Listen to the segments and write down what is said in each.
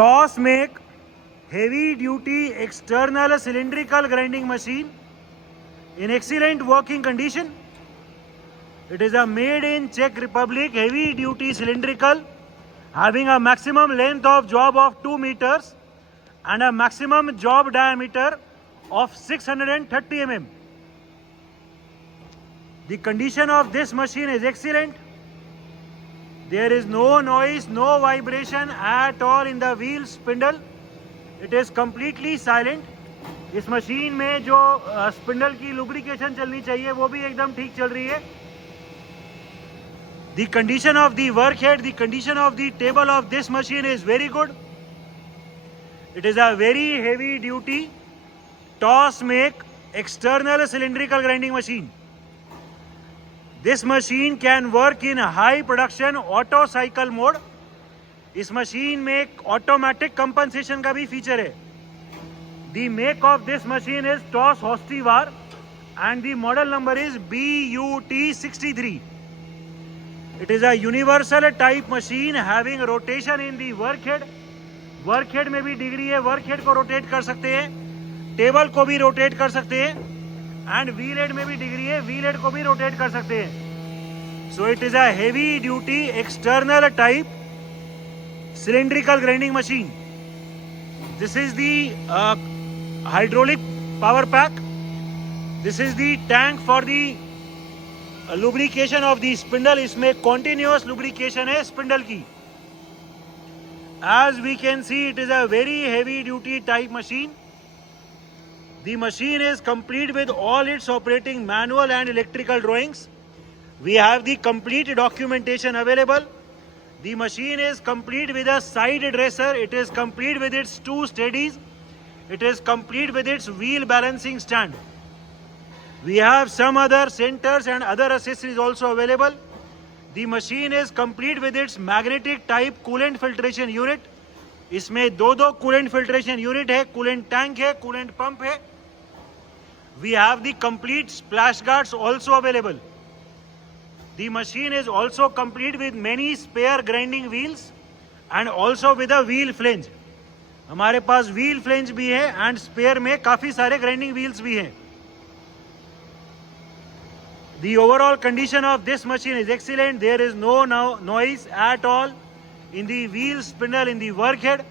TOS make heavy duty external cylindrical grinding machine in excellent working condition. It is a made in Czech Republic heavy duty cylindrical having a maximum length of job of 2 meters and a maximum job diameter of 630 mm. The condition of this machine is excellent. There is no noise, no vibration at all in the wheel spindle. It is completely silent. इस machine में जो spindle की lubrication चलनी चाहिए वो भी एकदम ठीक चल रही है. The condition of the workhead, the condition of the table of this machine is very good. It is a very heavy duty TOS make external cylindrical grinding machine. This machine can work in high production auto cycle mode. इस machine में automatic compensation का भी feature है. The make of this machine is TOS Hostivar and the model number is BUT63. It is a universal type machine having rotation in the workhead. वर्कहेड में भी degree है, वर्कहेड को rotate कर सकते हैं, टेबल को भी रोटेट कर सकते हैं एंड व्हील हेड में भी डिग्री है, व्हील हेड को भी रोटेट कर सकते हैं. So it is a heavy duty external type cylindrical grinding machine. This is the hydraulic power pack. This is the tank for the lubrication of the spindle. इसमें continuous lubrication है spindle की. As we can see, it is a very heavy duty type machine. The machine is complete with all its operating manual and electrical drawings. We have the complete documentation available. The machine is complete with a side dresser. It is complete with its 2 steadies. It is complete with its wheel balancing stand. We have some other centers and other accessories also available. The machine is complete with its magnetic type coolant filtration unit. इसमें दो coolant filtration unit है, coolant tank है, coolant pump है. We have the complete splash guards also available. The machine is also complete with many spare grinding wheels and also with a wheel flange. हमारे पास wheel flange भी है and spare में काफी सारे grinding wheels भी हैं. The overall condition of this machine is excellent. There is no noise at all in the wheel spindle, in the workhead.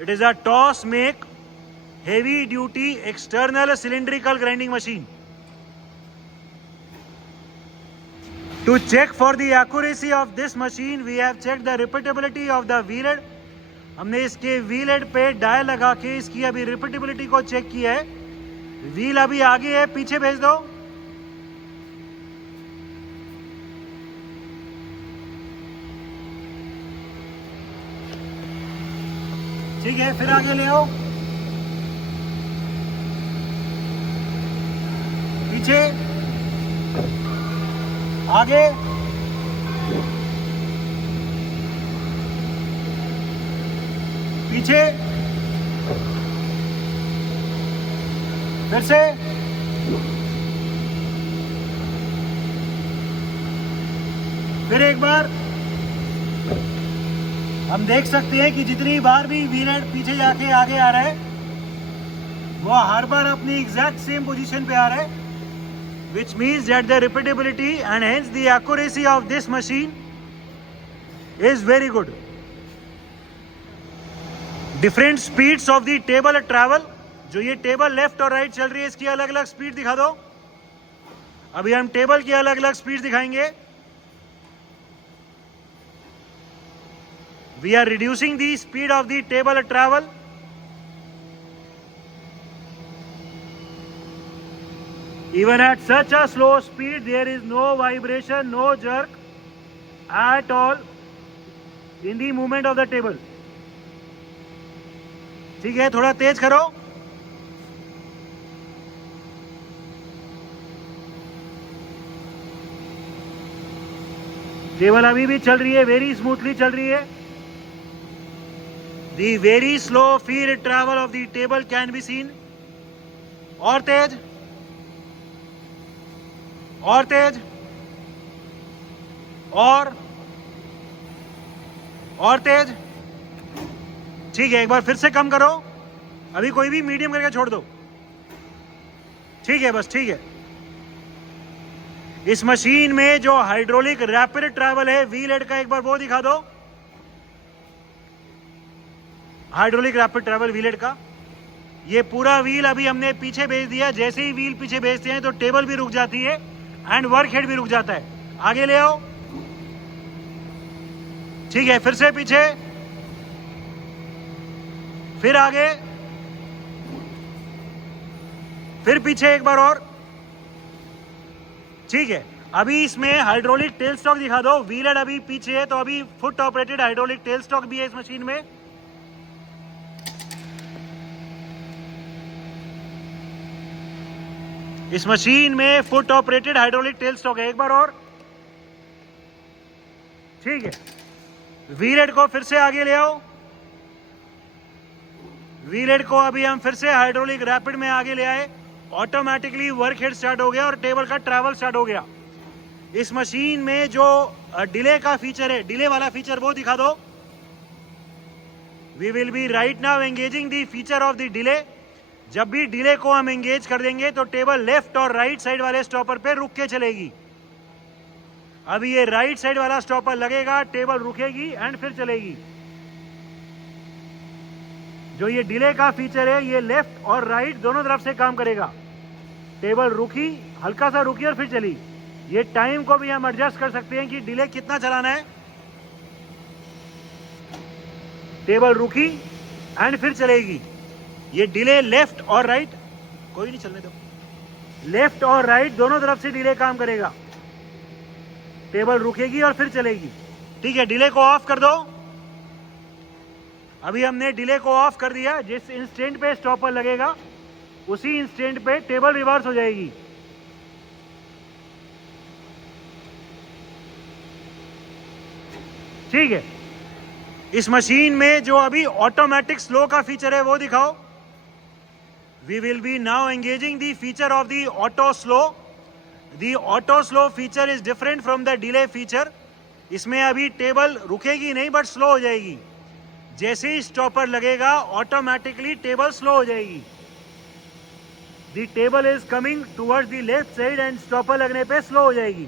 It is a TOS make heavy duty external cylindrical grinding machine. To check for the accuracy of this machine, we have checked the repeatability of the wheel head. हमने इसके wheel head पे dial लगा के इसकी अभी repeatability को check किया है. व्हील अभी आगे है, पीछे भेज दो. ठीक है, फिर आगे ले आओ, पीछे, आगे, पीछे, फिर से, फिर एक बार. हम देख सकते हैं कि जितनी बार भी व्हील हेड पीछे जाके आगे आ रहा है वो हर बार अपनी एग्जैक्ट सेम पोजीशन पे आ रहा है, which means that the repeatability and hence the accuracy of this machine is very good. Different speeds of the table travel. जो ये टेबल लेफ्ट और राइट चल रही है इसकी अलग अलग स्पीड दिखा दो. अभी हम टेबल की अलग अलग स्पीड दिखाएंगे. We are reducing the speed of the table travel. Even at such a slow speed, there is no vibration, no jerk at all in the movement of the table. ठीक है, थोड़ा तेज करो. Table अभी भी चल रही है, वेरी स्मूथली चल रही है. The very slow field travel of the table can be seen. और तेज, और तेज, और तेज. ठीक है, एक बार फिर से कम करो, अभी कोई भी मीडियम करके छोड़ दो। ठीक है, बस ठीक है। इस मशीन में जो हाइड्रोलिक रैपिड ट्रैवल है व्हील हेड का, एक बार वो दिखा दो। Hydraulic rapid travel wheel head का ये पूरा व्हील अभी हमने पीछे भेज दिया। जैसे ही व्हील पीछे भेजते हैं तो टेबल भी रुक जाती है एंड वर्क हेड भी रुक जाता है। आगे ले आओ। ठीक है, फिर से पीछे, फिर आगे, फिर पीछे एक बार और। ठीक है, अभी इसमें हाइड्रोलिक टेल स्टॉक दिखा दो। व्हील हेड अभी पीछे है तो अभी foot operated hydraulic tell stock भी है इस मशीन में। इस मशीन में foot operated hydraulic tell stock है। एक बार और। ठीक है, व्हील हेड को फिर से आगे ले आओ। व्हील हेड को अभी हम फिर से हाइड्रोलिक रैपिड में आगे ले आए। ऑटोमेटिकली वर्क हेड स्टार्ट हो गया और टेबल का ट्रैवल स्टार्ट हो गया। इस मशीन में जो डिले का फीचर है, डिले वाला फीचर वो दिखा दो। We will be right now engaging the feature of the delay. जब भी डिले को हम एंगेज कर देंगे तो टेबल लेफ्ट और राइट साइड वाले स्टॉपर पे रुक के चलेगी। अभी ये राइट साइड वाला स्टॉपर लगेगा, टेबल रुकेगी एंड फिर चलेगी। जो ये डिले का फीचर है ये लेफ्ट और राइट दोनों तरफ से काम करेगा। टेबल रुकी, हल्का सा रुकी और फिर चली। ये टाइम को भी हम एडजस्ट कर सकते हैं कि डिले कितना चलाना है। टेबल रुकी एंड फिर चलेगी। ये डिले लेफ्ट और राइट, कोई नहीं चलने दो, लेफ्ट और राइट दोनों तरफ से डिले काम करेगा। टेबल रुकेगी और फिर चलेगी। ठीक है, डिले को ऑफ कर दो। अभी हमने डिले को ऑफ कर दिया। जिस इंस्टेंट पे स्टॉपर लगेगा उसी इंस्टेंट पे टेबल रिवर्स हो जाएगी। ठीक है, इस मशीन में जो अभी ऑटोमेटिक स्लो का फीचर है वो दिखाओ। We will be now engaging the feature of the auto slow. The auto slow feature is different from the delay feature. इसमें अभी टेबल रुकेगी नहीं बट स्लो हो जाएगी। जैसे ही स्टॉपर लगेगा ऑटोमेटिकली टेबल स्लो हो जाएगी। The table is coming towards the left side and stopper लगने पे स्लो हो जाएगी।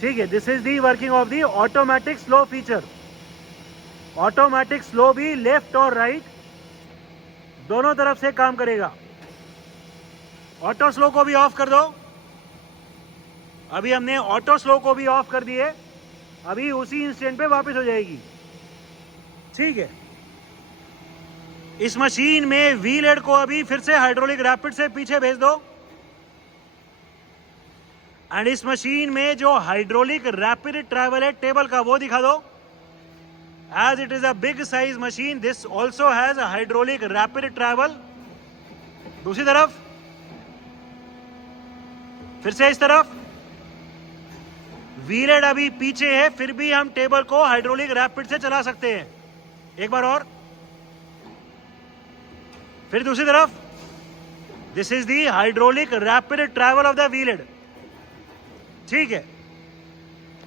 ठीक है, this is the working of the automatic slow feature. Automatic slow भी लेफ्ट और राइट दोनों तरफ से काम करेगा। ऑटो स्लो को भी ऑफ कर दो। अभी हमने ऑटो स्लो को भी ऑफ कर दिए। अभी उसी इंस्टेंट पे वापस हो जाएगी। ठीक है, इस मशीन में व्हील हेड को अभी फिर से हाइड्रोलिक रैपिड से पीछे भेज दो। एंड इस मशीन में जो हाइड्रोलिक रैपिड ट्रैवल है टेबल का वो दिखा दो। As it is a big size machine, this also has a hydraulic rapid travel. दूसरी तरफ, फिर से इस तरफ। व्हील हेड अभी पीछे है, फिर भी हम टेबल को हाइड्रोलिक रैपिड से चला सकते हैं। एक बार और, फिर दूसरी तरफ। This is the hydraulic rapid travel of the wheel head. ठीक है,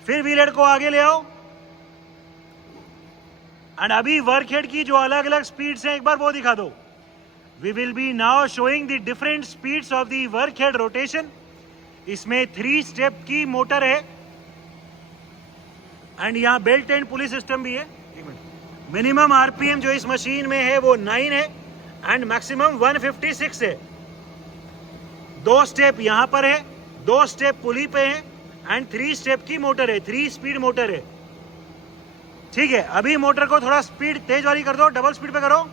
फिर व्हील हेड को आगे ले आओ। एंड अभी वर्क हेड की जो अलग अलग स्पीड्स हैं एक बार वो दिखा दो। We will be now showing the different speeds of the work head rotation. इसमें 3 स्टेप की मोटर है एंड यहाँ बेल्ट एंड पुली सिस्टम भी है। मिनिमम आरपीएम जो इस मशीन में है वो 9 है एंड मैक्सिमम 156 है। 2 स्टेप यहाँ पर है, 2 स्टेप पुली पे है एंड 3 स्टेप की मोटर है, 3 स्पीड मोटर है। ठीक है, अभी मोटर को थोड़ा स्पीड तेज वाली कर दो, डबल स्पीड पे करो।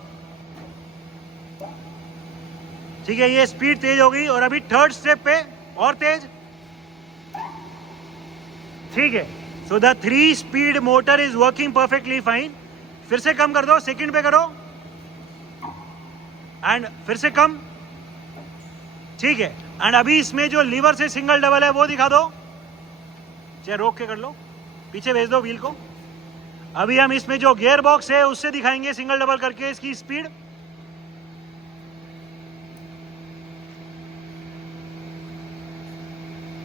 ठीक है, ये स्पीड तेज हो गई और अभी 3rd स्टेप पे और तेज। ठीक है, so the 3 speed motor is working perfectly fine. फिर से कम कर दो, सेकंड पे करो एंड फिर से कम। ठीक है, एंड अभी इसमें जो लीवर से सिंगल डबल है वो दिखा दो। चाहे रोक के कर लो, पीछे भेज दो व्हील को। अभी हम इसमें जो गियर बॉक्स है उससे दिखाएंगे सिंगल डबल करके इसकी स्पीड।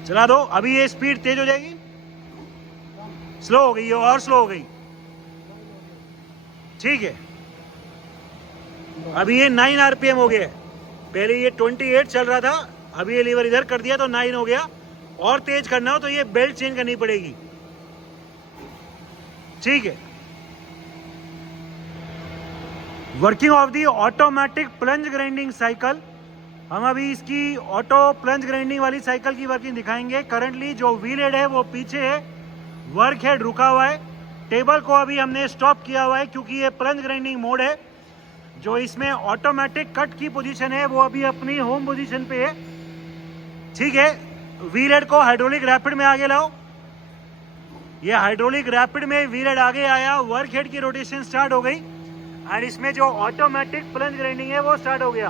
चला दो, अभी ये स्पीड तेज हो जाएगी, स्लो हो गई है और स्लो हो गई। ठीक है, अभी ये 9 आरपीएम हो गया है। पहले ये 28 चल रहा था, अभी ये लीवर इधर कर दिया तो 9 हो गया। और तेज करना हो तो ये बेल्ट चेंज करनी पड़ेगी। ठीक है, working of the automatic plunge grinding cycle. हम अभी इसकी ऑटो प्लंज ग्राइंडिंग वाली साइकिल की वर्किंग दिखाएंगे। करंटली जो व्हील हेड है वो पीछे है, वर्क हेड रुका हुआ है। टेबल को अभी हमने स्टॉप किया हुआ है क्योंकि ये प्लंज ग्राइंडिंग मोड है। जो इसमें ऑटोमेटिक कट की पोजीशन है वो अभी अपनी होम पोजीशन पे है। ठीक है, व्हील हेड को हाइड्रोलिक रैपिड में आगे लाओ। ये हाइड्रोलिक रैपिड में व्हील हेड आगे आया, वर्क हेड की रोटेशन स्टार्ट हो गई एंड इसमें जो ऑटोमेटिक प्लंज ग्राइंडिंग है वो स्टार्ट हो गया।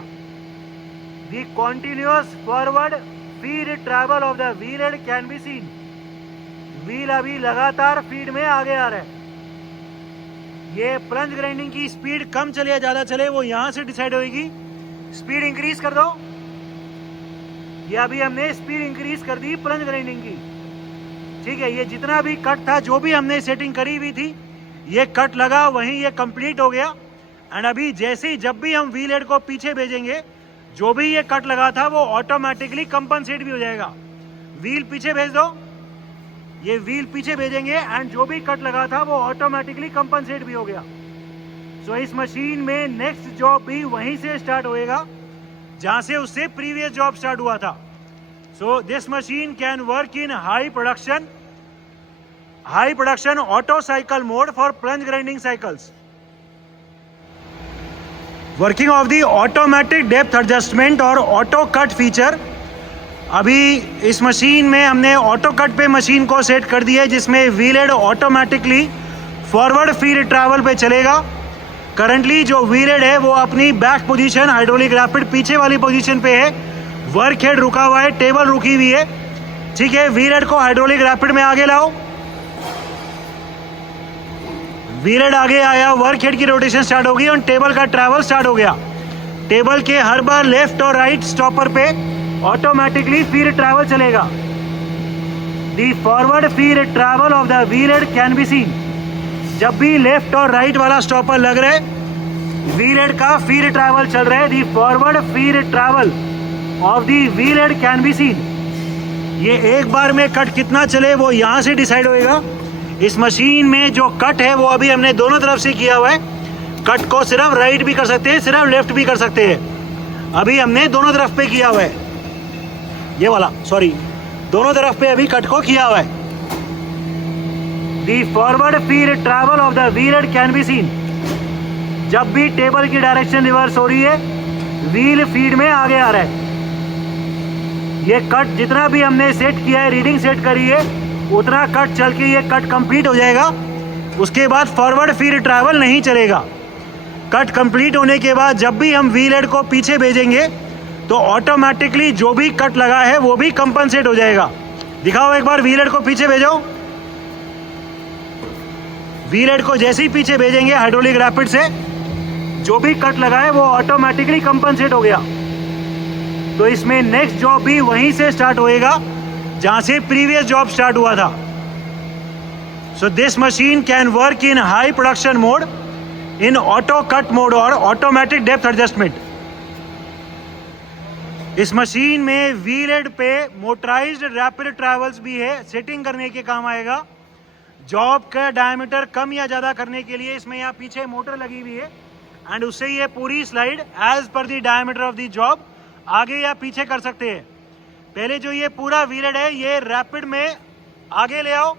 The continuous forward feed travel of the wheel head can be scene. Wheel अभी लगातार फीड में आगे आ रहा है। ये प्लंज ग्राइंडिंग की स्पीड कम चले या ज्यादा चले वो यहां से डिसाइड होगी। स्पीड इंक्रीज कर दो। ये अभी हमने स्पीड इंक्रीज कर दी प्लंज ग्राइंडिंग की। ठीक है, ये जितना भी कट था, जो भी हमने सेटिंग करी हुई थी, ये कट लगा वहीं ये कंप्लीट हो गया। एंड अभी जैसे ही जब भी हम व्हील हेड को पीछे भेजेंगे, जो भी ये कट लगा था वो ऑटोमेटिकली कंपनसेट भी हो जाएगा। व्हील पीछे भेज दो, ये व्हील पीछे भेजेंगे एंड जो भी कट लगा था वो ऑटोमेटिकली कंपनसेट भी हो गया। सो इस मशीन में नेक्स्ट जॉब भी वहीं से स्टार्ट होएगा जहां से उससे प्रीवियस जॉब स्टार्ट हुआ था। So this machine can work in high production auto cycle mode for plunge grinding cycles. Working of the automatic depth adjustment और ऑटो कट फीचर। अभी इस मशीन में हमने ऑटो कट पे मशीन को set कर दिया है, जिसमें wheel head automatically forward feed travel पे चलेगा। करंटली जो व्हील हेड है वो अपनी बैक पोजीशन, हाइड्रोलिक रैपिड पीछे वाली पोजीशन पे है। वर्क हेड रुका हुआ है, टेबल रुकी हुई है। ठीक है, व्हील हेड को हाइड्रोलिक रैपिड में आगे लाओ। व्हील हेड आगे आया, वर्क हेड की रोटेशन स्टार्ट हो गई और टेबल का ट्रैवल स्टार्ट हो गया। टेबल के हर बार लेफ्ट और राइट स्टॉपर पे ऑटोमेटिकली फीड ट्रैवल चलेगा। The forward feed travel of the wheel head can be seen. जब भी लेफ्ट और राइट वाला स्टॉपर लग रहा है, व्हील हेड का फीड ट्रैवल चल रहा है। The forward feed travel of the wheel head can be seen. ये एक बार में कट कितना चले वो यहां से डिसाइड होएगा। इस मशीन में जो कट है वो अभी हमने दोनों तरफ से किया हुआ है। कट को सिर्फ राइट भी कर सकते हैं, सिर्फ लेफ्ट भी कर सकते हैं। अभी हमने दोनों तरफ पे किया हुआ है, ये वाला सॉरी, दोनों तरफ पे अभी कट को किया हुआ है। The forward feed travel of the wheel head can be seen. जब भी टेबल की डायरेक्शन रिवर्स हो रही है, व्हील फीड में आगे आ रहा है। ये कट जितना भी हमने सेट किया है, रीडिंग सेट करी है, उतना कट चल के ये कट कंप्लीट हो जाएगा। उसके बाद फॉरवर्ड फीड ट्रैवल नहीं चलेगा। कट कंप्लीट होने के बाद जब भी हम व्हील हेड को पीछे भेजेंगे तो ऑटोमेटिकली जो भी कट लगा है वो भी कंपनसेट हो जाएगा। दिखाओ एक बार, व्हील हेड को पीछे भेजो। व्हील हेड को जैसे ही पीछे भेजेंगे हाइड्रोलिक रैपिड से, जो भी कट लगा है वो ऑटोमेटिकली कंपनसेट हो गया। तो इसमें नेक्स्ट जॉब भी वहीं से स्टार्ट होएगा जहां से प्रीवियस जॉब स्टार्ट हुआ था। So this machine can work in high production mode, in auto cut mode और ऑटोमेटिक डेप्थ एडजस्टमेंट। इस मशीन में व्हील हेड पे मोटराइज्ड रैपिड ट्रैवल्स भी है, सेटिंग करने के काम आएगा। जॉब का डायमीटर कम या ज्यादा करने के लिए इसमें यहाँ पीछे मोटर लगी हुई है एंड उससे ये पूरी slide as per the diameter of the job आगे या पीछे कर सकते हैं। पहले जो ये पूरा व्हील हेड है ये रैपिड में आगे ले आओ।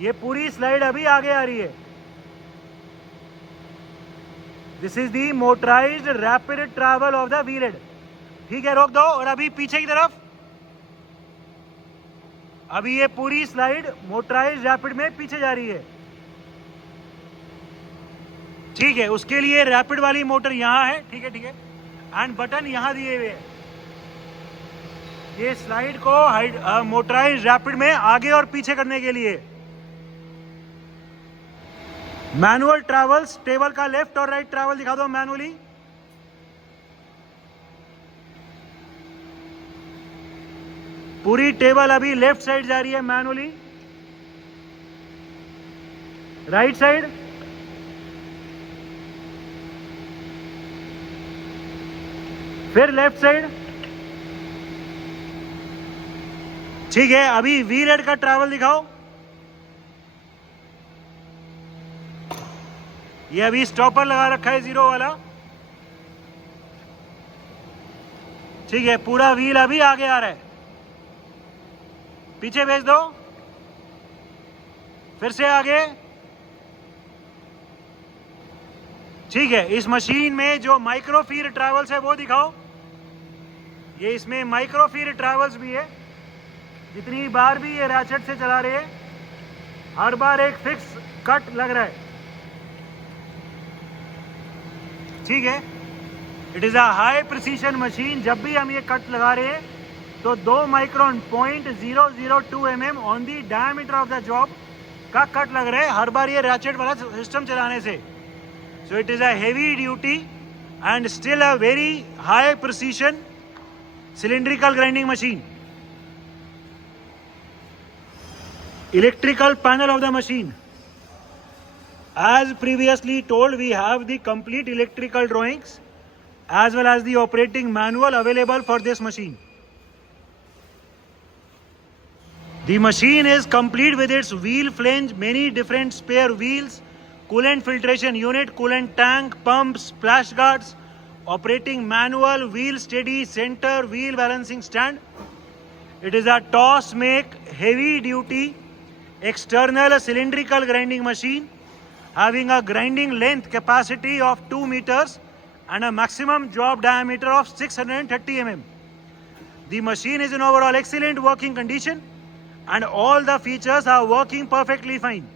ये पूरी स्लाइड अभी आगे आ रही है। This is the motorised rapid travel of the wheel head. ठीक है, रोक दो और अभी पीछे की तरफ। अभी ये पूरी स्लाइड मोटराइज्ड रैपिड में पीछे जा रही है। ठीक है, उसके लिए रैपिड वाली मोटर यहां है। ठीक है, ठीक है, एंड बटन यहां दिए हुए हैं। ये स्लाइड को मोटराइज्ड रैपिड में आगे और पीछे करने के लिए। मैनुअल ट्रैवल्स, टेबल का लेफ्ट और राइट ट्रैवल दिखा दो मैनुअली। पूरी टेबल अभी लेफ्ट साइड जा रही है मैनुअली। राइट साइड, फिर लेफ्ट साइड। ठीक है, अभी व्हील हेड का ट्रैवल दिखाओ। ये अभी स्टॉपर लगा रखा है 0 वाला। ठीक है, पूरा व्हील अभी आगे आ रहा है, पीछे भेज दो, फिर से आगे। ठीक है, इस मशीन में जो माइक्रोफीड ट्रैवल्स है वो दिखाओ। ये इसमें माइक्रोफीड ट्रैवल्स भी है। जितनी बार भी ये रैचेट से चला रहे हैं, हर बार एक फिक्स कट लग रहा है। ठीक है, it is a high precision machine. जब भी हम ये कट लगा रहे हैं तो 2 micron 0.002 mm on the diameter of the job का कट लग रहा है हर बार ये रैचेट वाला सिस्टम चलाने से। So it is a heavy duty and still a very high precision cylindrical grinding machine. Electrical panel of the machine. As previously told, we have the complete electrical drawings as well as the operating manual available for this machine. The machine is complete with its wheel flange, many different spare wheels, coolant filtration unit, coolant tank, pumps, splash guards, operating manual, wheel steady, center, wheel balancing stand. It is a toss make heavy duty external cylindrical grinding machine having a grinding length capacity of 2 meters and a maximum job diameter of 630 mm. The machine is in overall excellent working condition and all the features are working perfectly fine.